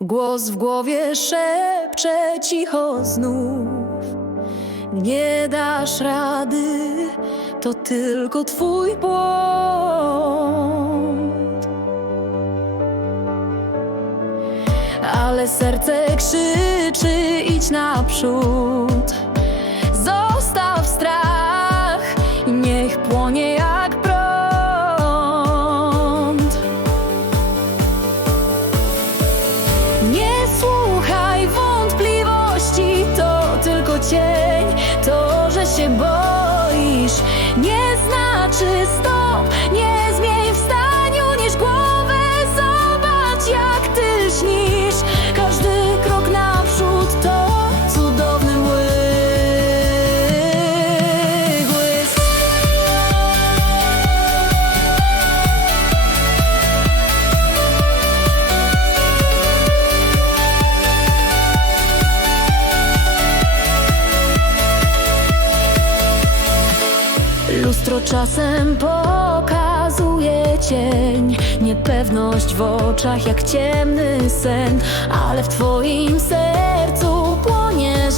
Głos w głowie szepcze cicho znów. Nie dasz rady, to tylko twój błąd. Ale serce krzyczy: idź naprzód. Zostaw strach, niech płonie jak cień. To, że się boisz Nie znaczy stąd Lustro czasem pokazuje cień. Niepewność w oczach jak ciemny sen Ale w twoim sercu płonie